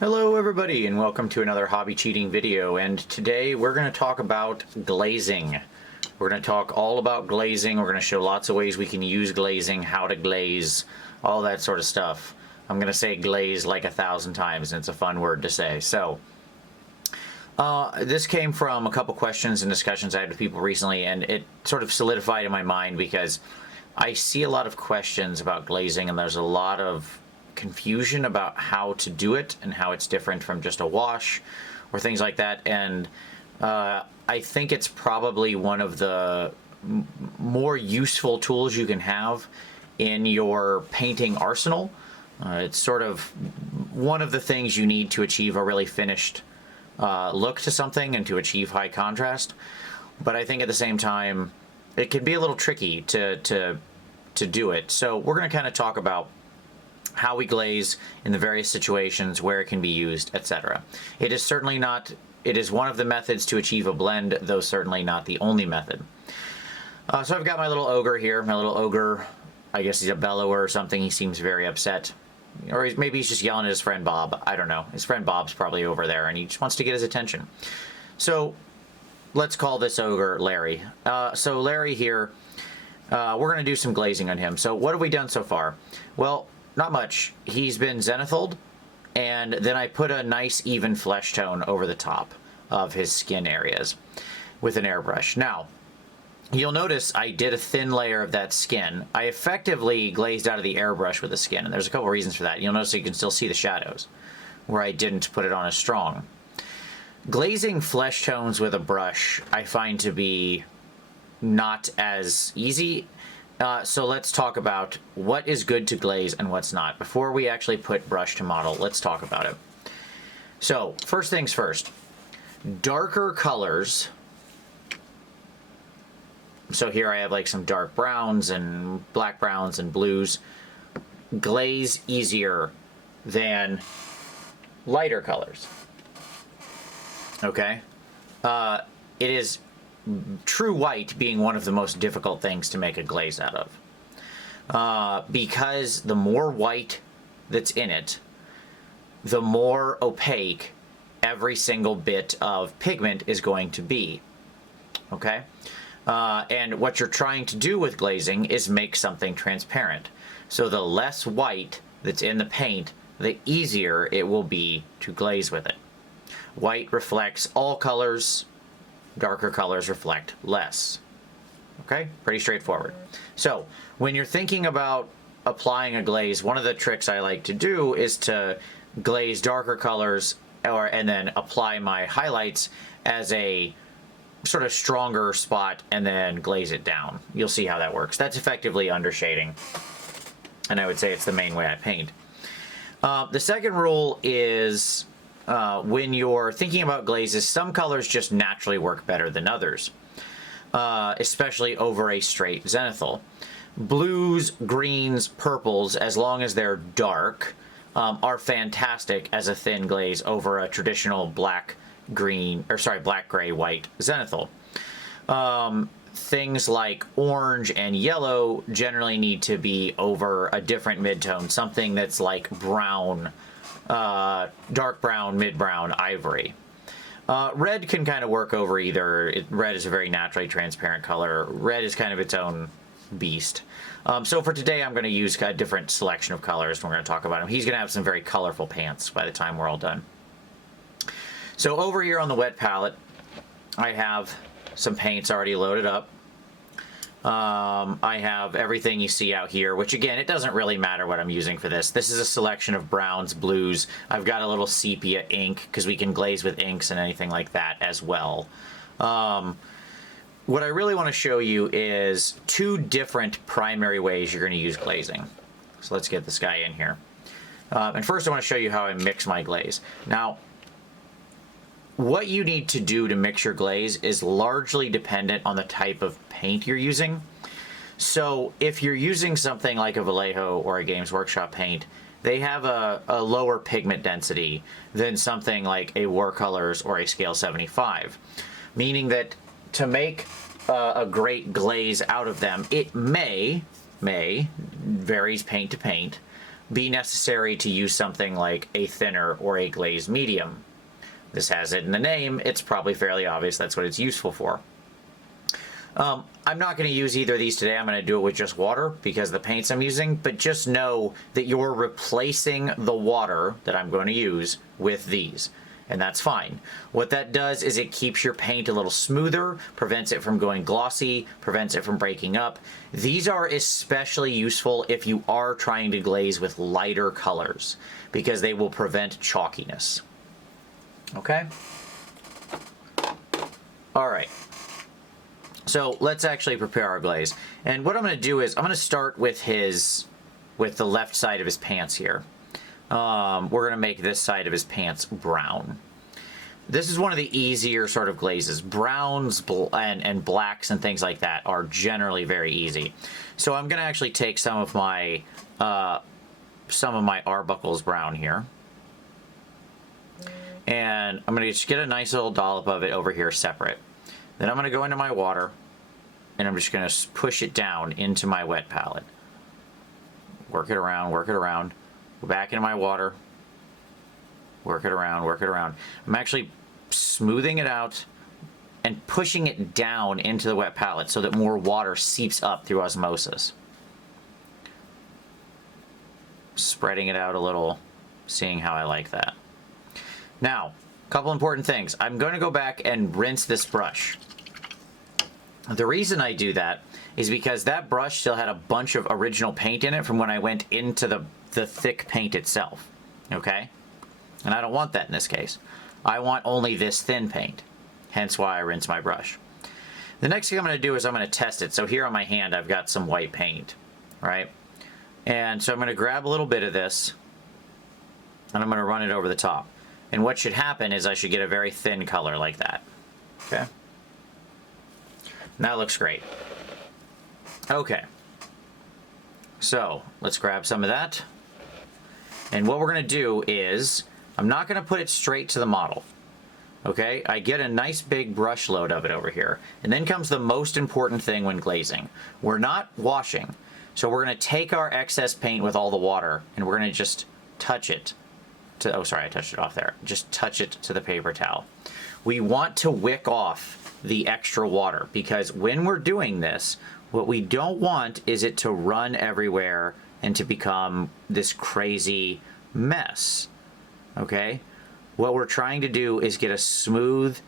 Hello everybody and welcome to another hobby cheating video, and today we're going to talk about glazing. We're going to talk all about glazing. We're going to show lots of ways we can use glazing, how to glaze, all that sort of stuff. I'm going to say glaze like 1,000 times and it's a fun word to say. So this came from a couple questions and discussions I had with people recently, and it sort of solidified in my mind because I see a lot of questions about glazing and there's a lot of confusion about how to do it and how it's different from just a wash or things like that. And I think it's probably one of the more useful tools you can have in your painting arsenal. It's sort of one of the things you need to achieve a really finished look to something and to achieve high contrast. But I think at the same time it can be a little tricky to do it. So we're going to kind of talk about how we glaze in the various situations, where it can be used, etc. It is certainly not, it is one of the methods to achieve a blend, though certainly not the only method. So I've got my little ogre here, my little ogre. I guess he's a bellower or something. He seems very upset. Or maybe he's just yelling at his friend Bob. I don't know. His friend Bob's probably over there and he just wants to get his attention. So let's call this ogre Larry. So Larry here, we're going to do some glazing on him. So what have we done so far? Well, not much. He's been zenithaled, and then I put a nice even flesh tone over the top of his skin areas with an airbrush. Now, you'll notice I did a thin layer of that skin. I effectively glazed out of the airbrush with the skin, and there's a couple reasons for that. You'll notice you can still see the shadows where I didn't put it on as strong. Glazing flesh tones with a brush I find to be not as easy. So let's talk about what is good to glaze and what's not. Before we actually put brush to model, let's talk about it. So first things first, darker colors. So here I have like some dark browns and black browns and blues. Glaze easier than lighter colors. Okay? It is true white being one of the most difficult things to make a glaze out of. Because the more white that's in it, the more opaque every single bit of pigment is going to be. Okay? And what you're trying to do with glazing is make something transparent. So the less white that's in the paint, the easier it will be to glaze with it. White reflects all colors. Darker colors reflect less. Okay? Pretty straightforward. So, when you're thinking about applying a glaze, one of the tricks I like to do is to glaze darker colors and then apply my highlights as a sort of stronger spot and then glaze it down. You'll see how that works. That's effectively undershading. And I would say it's the main way I paint. The second rule is when you're thinking about glazes, some colors just naturally work better than others, especially over a straight zenithal. Blues, greens, purples, as long as they're dark, are fantastic as a thin glaze over a traditional black, green, or sorry, black, gray, white zenithal. Things like orange and yellow generally need to be over a different midtone, something that's like brown, dark brown, mid-brown, ivory. Red can kind of work over either. Red is a very naturally transparent color. Red is kind of its own beast. So for today I'm going to use a different selection of colors. We're going to talk about him. He's going to have some very colorful pants by the time we're all done. So over here on the wet palette, I have some paints already loaded up. I have everything you see out here, which again, it doesn't really matter what I'm using for this. This is a selection of browns, blues. I've got a little sepia ink because we can glaze with inks and anything like that as well. What I really want to show you is two different primary ways you're going to use glazing. So let's get this guy in here. And first I want to show you how I mix my glaze. Now, what you need to do to mix your glaze is largely dependent on the type of paint you're using. So if you're using something like a Vallejo or a Games Workshop paint, they have a lower pigment density than something like a Watercolors or a Scale 75. Meaning that to make a great glaze out of them. It may, varies paint to paint, be necessary to use something like a thinner or a glaze medium. This has it in the name. It's probably fairly obvious that's what it's useful for. I'm not going to use either of these today. I'm going to do it with just water because of the paints I'm using, but just know that you're replacing the water that I'm going to use with these, and that's fine. What that does is it keeps your paint a little smoother, prevents it from going glossy, prevents it from breaking up. These are especially useful if you are trying to glaze with lighter colors because they will prevent chalkiness. Okay? All right. So let's actually prepare our glaze. And what I'm going to do is I'm going to start with the left side of his pants here. We're going to make this side of his pants brown. This is one of the easier sort of glazes. Browns and blacks and things like that are generally very easy. So I'm going to actually take some of my Arbuckle's brown here. And I'm going to just get a nice little dollop of it over here separate. Then I'm going to go into my water, and I'm just going to push it down into my wet palette. Work it around, work it around. Go back into my water. Work it around, work it around. I'm actually smoothing it out and pushing it down into the wet palette so that more water seeps up through osmosis. Spreading it out a little, seeing how I like that. Now, a couple important things. I'm going to go back and rinse this brush. The reason I do that is because that brush still had a bunch of original paint in it from when I went into the thick paint itself. Okay? And I don't want that in this case. I want only this thin paint. Hence why I rinse my brush. The next thing I'm going to do is I'm going to test it. So here on my hand I've got some white paint. Right? And so I'm going to grab a little bit of this and I'm going to run it over the top. And what should happen is I should get a very thin color like that. Okay? And that looks great. Okay. So, let's grab some of that. And what we're going to do is, I'm not going to put it straight to the model. Okay? I get a nice big brush load of it over here. And then comes the most important thing when glazing. We're not washing. So we're going to take our excess paint with all the water, and we're going to just touch it. Oh, sorry, I touched it off there. Just touch it to the paper towel. We want to wick off the extra water because when we're doing this, what we don't want is it to run everywhere and to become this crazy mess. Okay? What we're trying to do is get a smooth,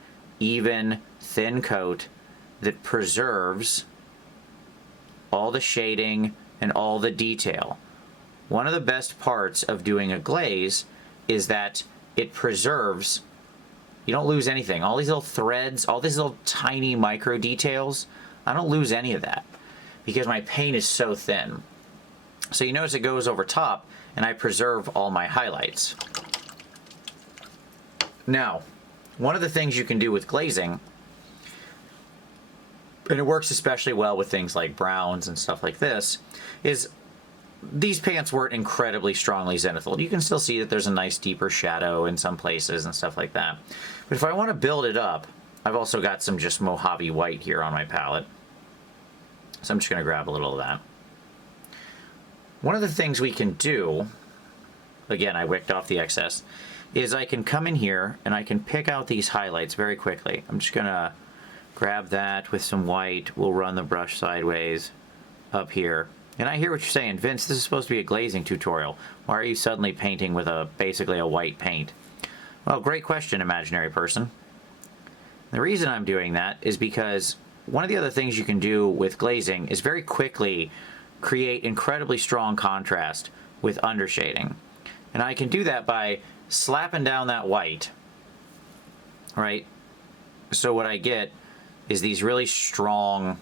even, thin coat that preserves all the shading and all the detail. One of the best parts of doing a glaze is that it preserves, you don't lose anything. All these little threads, all these little tiny micro details, I don't lose any of that because my paint is so thin. So you notice it goes over top and I preserve all my highlights. Now, one of the things you can do with glazing, and it works especially well with things like browns and stuff like this, is these pants weren't incredibly strongly zenithal. You can still see that there's a nice deeper shadow in some places and stuff like that. But if I want to build it up, I've also got some just Mojave white here on my palette. So I'm just going to grab a little of that. One of the things we can do, again, I wicked off the excess, is I can come in here and I can pick out these highlights very quickly. I'm just going to grab that with some white. We'll run the brush sideways up here. And I hear what you're saying, Vince, this is supposed to be a glazing tutorial. Why are you suddenly painting with basically a white paint? Well, great question, imaginary person. The reason I'm doing that is because one of the other things you can do with glazing is very quickly create incredibly strong contrast with undershading. And I can do that by slapping down that white, right? So what I get is these really strong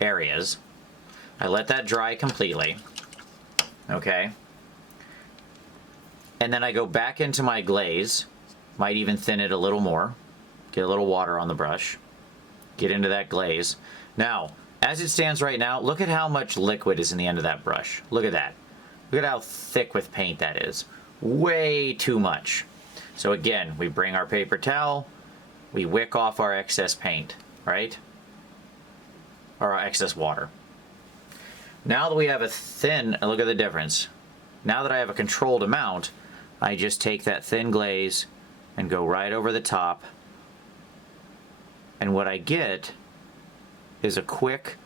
areas. I let that dry completely, okay? And then I go back into my glaze, might even thin it a little more, get a little water on the brush, get into that glaze. Now, as it stands right now, look at how much liquid is in the end of that brush. Look at that. Look at how thick with paint that is. Way too much. So again, we bring our paper towel, we wick off our excess paint, right? or excess water. Now that we have a thin, look at the difference. Now that I have a controlled amount, I just take that thin glaze and go right over the top. And what I get is a quick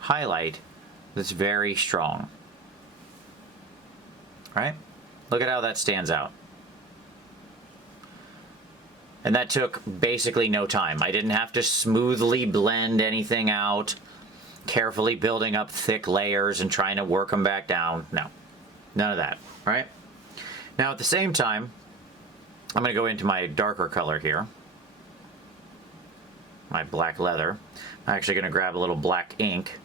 highlight that's very strong. Right? Look at how that stands out. And that took basically no time. I didn't have to smoothly blend anything out, carefully building up thick layers and trying to work them back down. No, none of that, right? Now at the same time, I'm going to go into my darker color here, my black leather. I'm actually going to grab a little black ink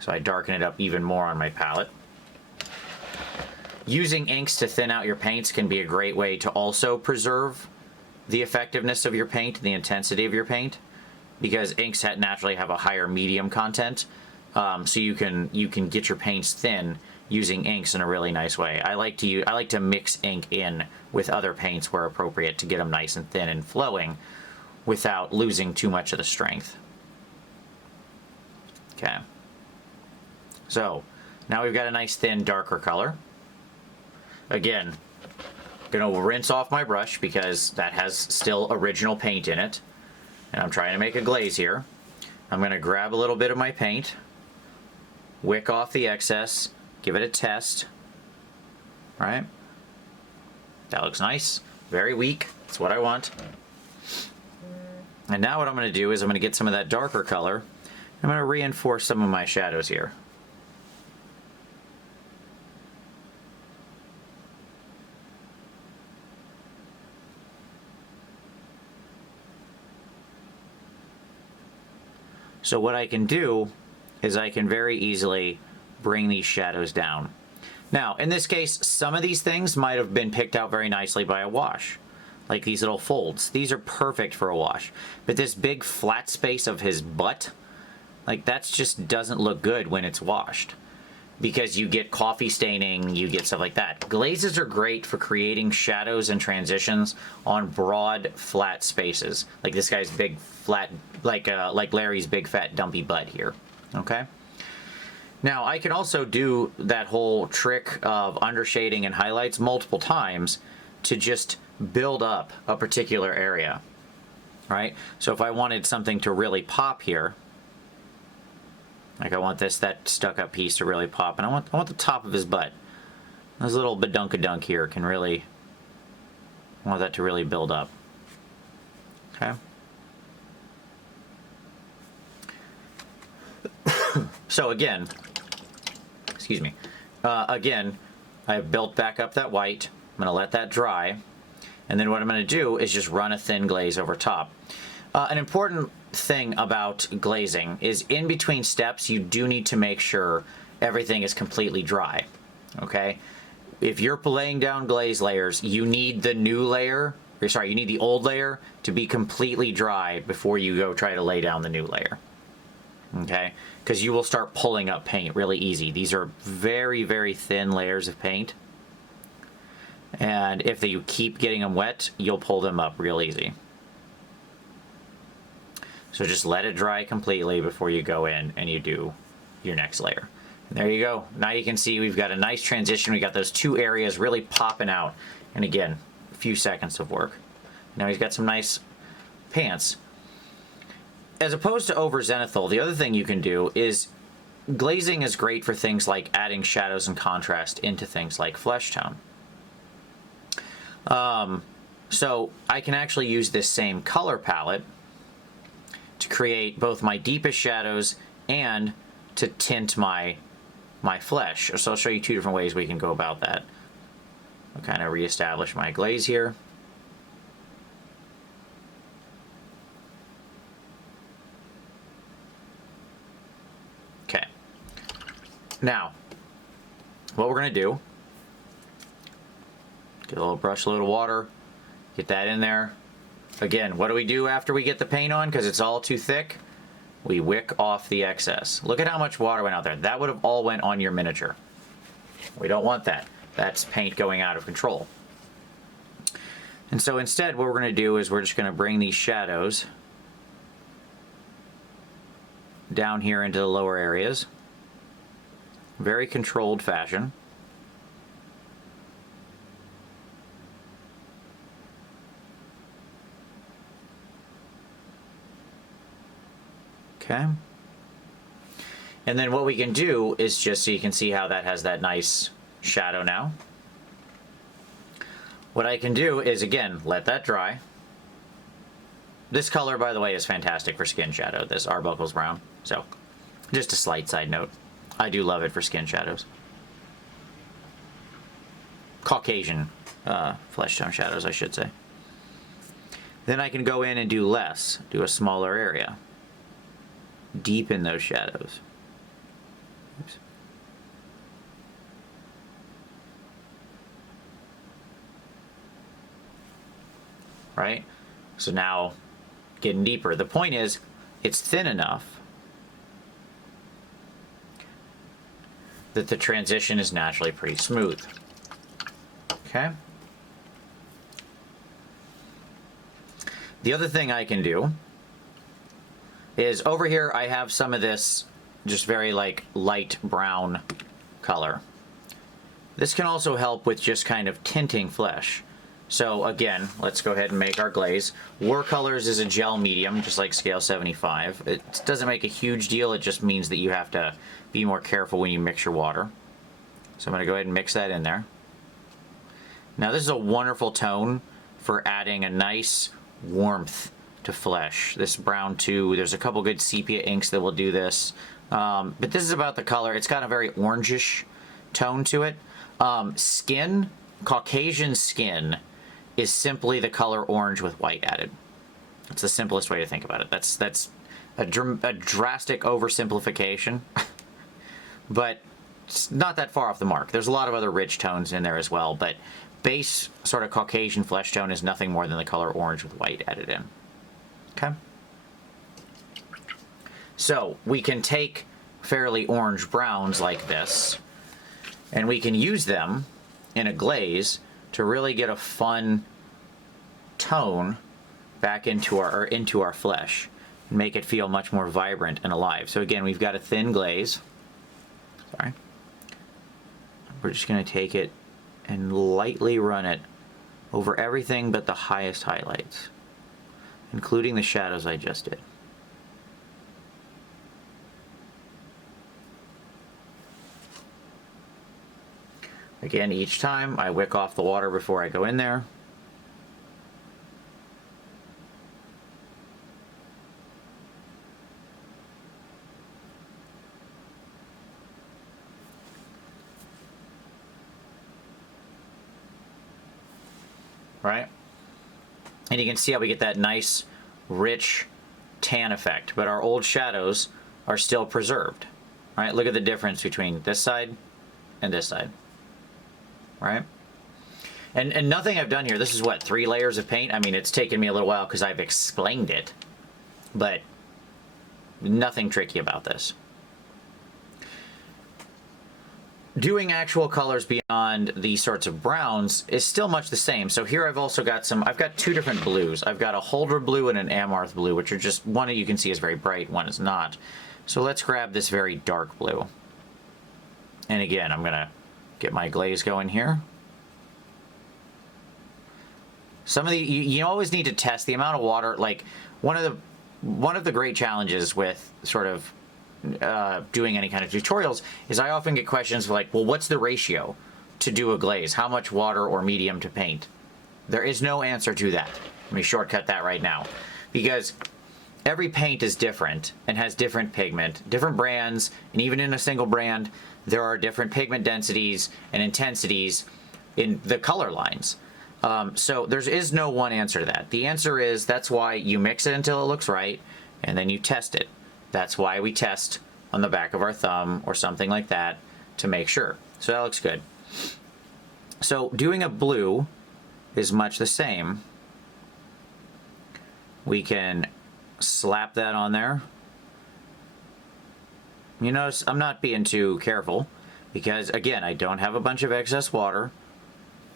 so I darken it up even more on my palette. Using inks to thin out your paints can be a great way to also preserve the effectiveness of your paint, the intensity of your paint, because inks naturally have a higher medium content, so you can get your paints thin using inks in a really nice way. I like to mix ink in with other paints where appropriate to get them nice and thin and flowing without losing too much of the strength. Okay. So now we've got a nice thin darker color. Again, gonna rinse off my brush because that has still original paint in it, and I'm trying to make a glaze here. I'm gonna grab a little bit of my paint, wick off the excess, give it a test. All right, that looks nice, very weak, that's what I want. And now what I'm gonna do is I'm gonna get some of that darker color. I'm gonna reinforce some of my shadows here. So what I can do is I can very easily bring these shadows down. Now, in this case, some of these things might have been picked out very nicely by a wash, like these little folds. These are perfect for a wash. But this big flat space of his butt, like that just doesn't look good when it's washed, because you get coffee staining, you get stuff like that. Glazes are great for creating shadows and transitions on broad, flat spaces, like this guy's big, flat, like Larry's big, fat, dumpy butt here, okay? Now, I can also do that whole trick of undershading and highlights multiple times to just build up a particular area, right? So if I wanted something to really pop here, like I want that stuck up piece to really pop, and I want the top of his butt. This little badunkadunk here can really, I want that to really build up. Okay. So again, excuse me. Again, I've built back up that white. I'm gonna let that dry, and then what I'm gonna do is just run a thin glaze over top. An important thing about glazing is in between steps you do need to make sure everything is completely dry, okay? If you're laying down glaze layers, you need the new layer, or sorry, you need the old layer to be completely dry before you go try to lay down the new layer, okay? Because you will start pulling up paint really easy. These are very, very thin layers of paint, and if you keep getting them wet, you'll pull them up real easy. So just let it dry completely before you go in and you do your next layer. And there you go. Now you can see we've got a nice transition. We got those two areas really popping out. And again, a few seconds of work. Now he's got some nice pants. As opposed to over Zenithal, the other thing you can do is glazing is great for things like adding shadows and contrast into things like flesh tone. So I can actually use this same color palette to create both my deepest shadows and to tint my flesh. So I'll show you two different ways we can go about that. I'll kind of reestablish my glaze here. Okay. Now, what we're going to do, get a little brush load of water, get that in there. Again, what do we do after we get the paint on? Because it's all too thick, we wick off the excess. Look at how much water went out there. That would have all went on your miniature. We don't want that. That's paint going out of control. And so instead, what we're going to do is we're just going to bring these shadows down here into the lower areas. Very controlled fashion. Okay. And then what we can do is just so you can see how that has that nice shadow now. What I can do is, again, let that dry. This color, by the way, is fantastic for skin shadow, this Arbuckle's Brown. So, just a slight side note. I do love it for skin shadows. Caucasian flesh tone shadows, I should say. Then I can go in and do less, do a smaller area. Deepen those shadows. Oops. Right? So now, getting deeper. The point is, it's thin enough that the transition is naturally pretty smooth. Okay? The other thing I can do is over here I have some of this just very like light brown color. This can also help with just kind of tinting flesh. So again, let's go ahead and make our glaze. Watercolors is a gel medium, just like scale 75. It doesn't make a huge deal, it just means that you have to be more careful when you mix your water. So I'm going to go ahead and mix that in there. Now this is a wonderful tone for adding a nice warmth to flesh. This brown too, there's a couple good sepia inks that will do this. But this is about the color. It's got a very orangish tone to it. Skin, Caucasian skin, is simply the color orange with white added. That's the simplest way to think about it. That's a drastic oversimplification, but it's not that far off the mark. There's a lot of other rich tones in there as well, but base sort of Caucasian flesh tone is nothing more than the color orange with white added in. Okay? So we can take fairly orange browns like this, and we can use them in a glaze to really get a fun tone back into our flesh and make it feel much more vibrant and alive. So again, we've got a thin glaze. Sorry. We're just going to take it and lightly run it over everything but the highest highlights, including the shadows I just did. Again, each time I wick off the water before I go in there. Right? And you can see how we get that nice, rich tan effect, but our old shadows are still preserved. Right? Look at the difference between this side and this side. Right? And nothing I've done here, this is what, 3 layers of paint? I mean, it's taken me a little while because I've explained it, but nothing tricky about this. Doing actual colors beyond these sorts of browns is still much the same. So here I've also got I've got 2 different blues. I've got a Holder blue and an Amarth blue, which are just, one you can see is very bright, one is not. So let's grab this very dark blue. And again, I'm gonna get my glaze going here. Some of the, you always need to test the amount of water. Like one of the great challenges with sort of doing any kind of tutorials is I often get questions like, well, what's the ratio to do a glaze? How much water or medium to paint? There is no answer to that. Let me shortcut that right now. Because every paint is different and has different pigment, different brands, and even in a single brand, there are different pigment densities and intensities in the color lines. So there is no one answer to that. The answer is, that's why you mix it until it looks right, and then you test it. That's why we test on the back of our thumb or something like that to make sure. So that looks good. So doing a blue is much the same. We can slap that on there. You notice I'm not being too careful because, again, I don't have a bunch of excess water,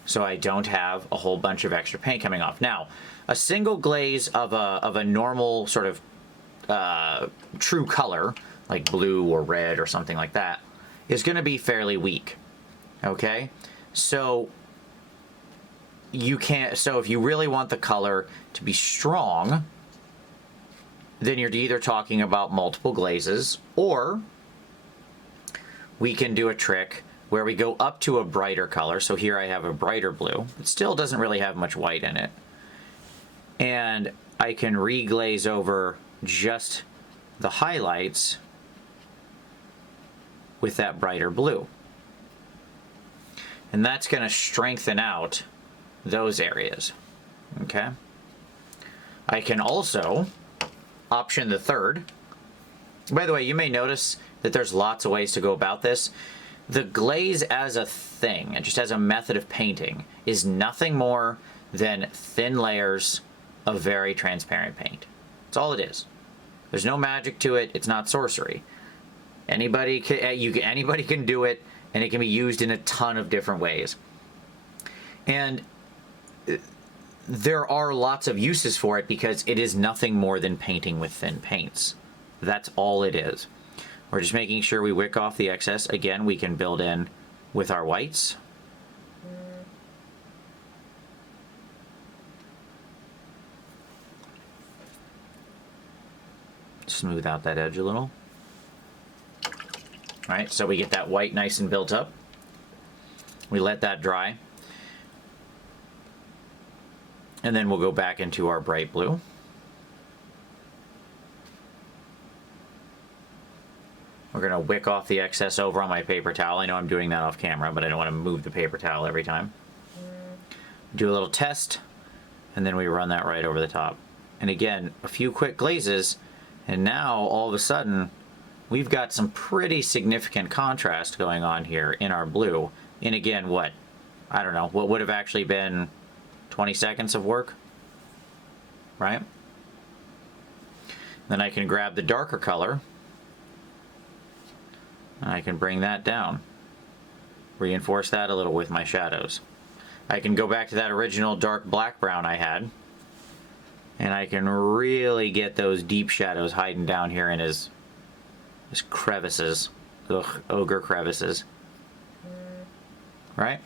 so I don't have a whole bunch of extra paint coming off. Now, a single glaze of a normal sort of true color, like blue or red or something like that, is going to be fairly weak. Okay, so you can't. So if you really want the color to be strong, then you're either talking about multiple glazes, or we can do a trick where we go up to a brighter color. So here I have a brighter blue. It still doesn't really have much white in it. And I can reglaze over just the highlights with that brighter blue. And that's going to strengthen out those areas. Okay. I can also option the third. By the way, you may notice that there's lots of ways to go about this. The glaze as a thing, and just as a method of painting, is nothing more than thin layers of very transparent paint. That's all it is. There's no magic to it. It's not sorcery. Anybody can do it, and it can be used in a ton of different ways. And there are lots of uses for it because it is nothing more than painting with thin paints. That's all it is. We're just making sure we wick off the excess. Again, we can build in with our whites. Smooth out that edge a little. All right, so we get that white nice and built up. We let that dry. And then we'll go back into our bright blue. We're going to wick off the excess over on my paper towel. I know I'm doing that off camera, but I don't want to move the paper towel every time. Do a little test, and then we run that right over the top. And again, a few quick glazes, and now all of a sudden, we've got some pretty significant contrast going on here in our blue. And again, what? I don't know, what would have actually been 20 seconds of work, right? Then I can grab the darker color, and I can bring that down. Reinforce that a little with my shadows. I can go back to that original dark black brown I had, and I can really get those deep shadows hiding down here in his crevices. Ugh, ogre crevices. Right?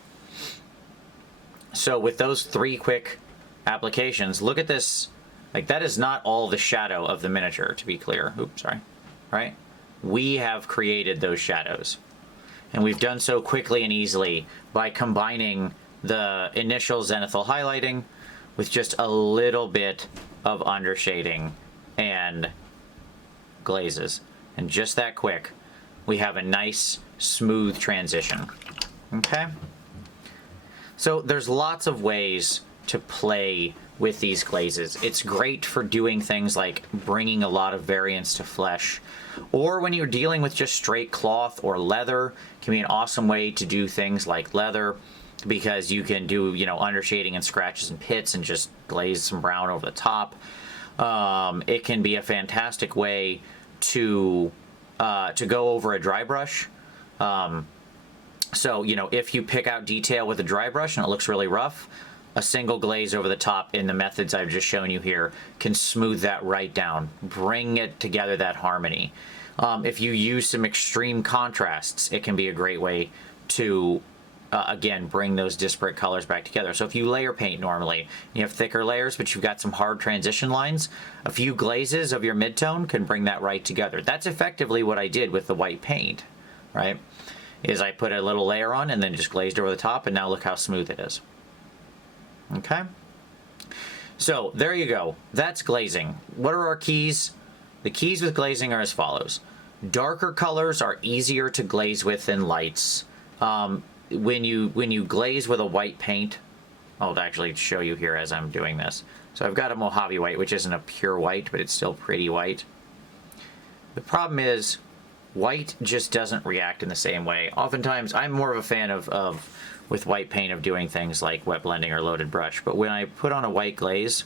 So with those three quick applications, look at this. Like, that is not all the shadow of the miniature, to be clear. Oops, sorry. Right? We have created those shadows. And we've done so quickly and easily by combining the initial zenithal highlighting with just a little bit of undershading and glazes. And just that quick, we have a nice, smooth transition. Okay? So there's lots of ways to play with these glazes. It's great for doing things like bringing a lot of variance to flesh, or when you're dealing with just straight cloth or leather, can be an awesome way to do things like leather, because you can do, you know, undershading and scratches and pits and just glaze some brown over the top. It can be a fantastic way to go over a dry brush. So, you know, if you pick out detail with a dry brush and it looks really rough, a single glaze over the top in the methods I've just shown you here can smooth that right down, bring it together, that harmony. If you use some extreme contrasts, it can be a great way to, again, bring those disparate colors back together. So if you layer paint normally, you have thicker layers, but you've got some hard transition lines, a few glazes of your midtone can bring that right together. That's effectively what I did with the white paint, right? Is I put a little layer on and then just glazed over the top, and now look how smooth it is. Okay? So there you go. That's glazing. What are our keys? The keys with glazing are as follows. Darker colors are easier to glaze with than lights. When you glaze with a white paint, I'll actually show you here as I'm doing this. So I've got a Mojave white, which isn't a pure white, but it's still pretty white. The problem is, white just doesn't react in the same way. Oftentimes, I'm more of a fan of with white paint of doing things like wet blending or loaded brush, but when I put on a white glaze,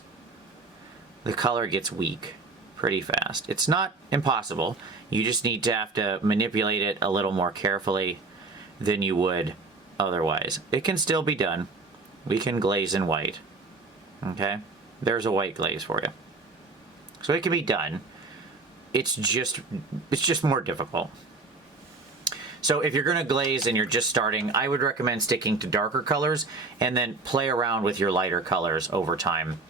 the color gets weak pretty fast. It's not impossible. You just need to have to manipulate it a little more carefully than you would otherwise. It can still be done. We can glaze in white. Okay? There's a white glaze for you. So it can be done. it's just more difficult. So if you're going to glaze and you're just starting, I would recommend sticking to darker colors and then play around with your lighter colors over time.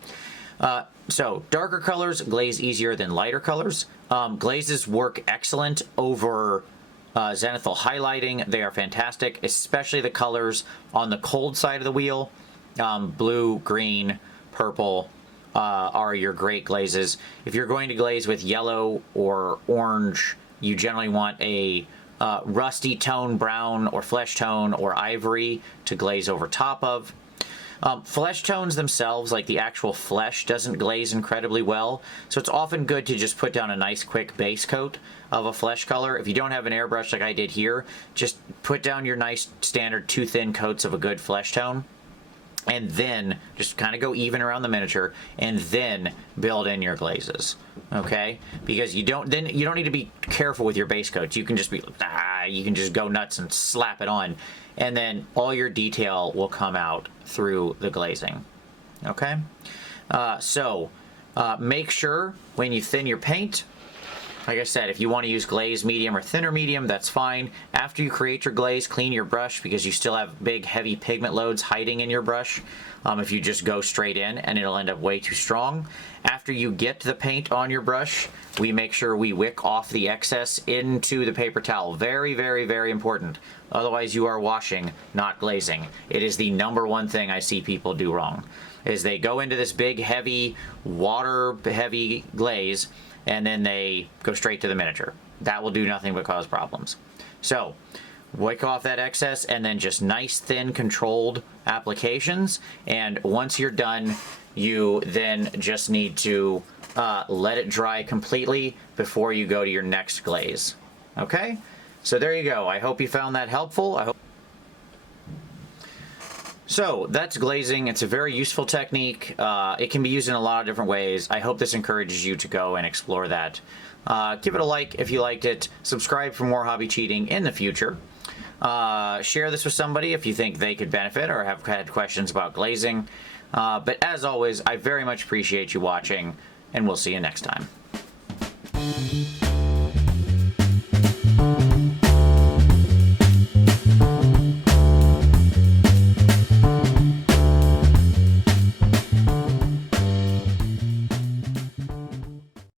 So darker colors glaze easier than lighter colors. Glazes work excellent over Zenithal highlighting. They are fantastic, especially the colors on the cold side of the wheel. Blue, green, purple are your great glazes. If you're going to glaze with yellow or orange, you generally want a rusty tone brown or flesh tone or ivory to glaze over top of. Flesh tones themselves, like the actual flesh, doesn't glaze incredibly well, so it's often good to just put down a nice quick base coat of a flesh color. If you don't have an airbrush like I did here, just put down your nice standard 2 thin coats of a good flesh tone, and then just kind of go even around the miniature, and then build in your glazes, okay? Because you don't need to be careful with your base coats. You can just you can just go nuts and slap it on, and then all your detail will come out through the glazing, okay? Make sure when you thin your paint, like I said, if you want to use glaze medium or thinner medium, that's fine. After you create your glaze, clean your brush because you still have big, heavy pigment loads hiding in your brush if you just go straight in, and it'll end up way too strong. After you get the paint on your brush, we make sure we wick off the excess into the paper towel. Very, very, very important. Otherwise, you are washing, not glazing. It is the #1 thing I see people do wrong, is they go into this big, heavy, water-heavy glaze, and then they go straight to the miniature. That will do nothing but cause problems. So, wick off that excess, and then just nice, thin, controlled applications. And once you're done, you then just need to let it dry completely before you go to your next glaze. Okay? So there you go. I hope you found that helpful. So that's glazing. It's a very useful technique. It can be used in a lot of different ways. I hope this encourages you to go and explore that. Give it a like if you liked it. Subscribe for more hobby cheating in the future. Share this with somebody if you think they could benefit or have had questions about glazing. But as always, I very much appreciate you watching, and we'll see you next time.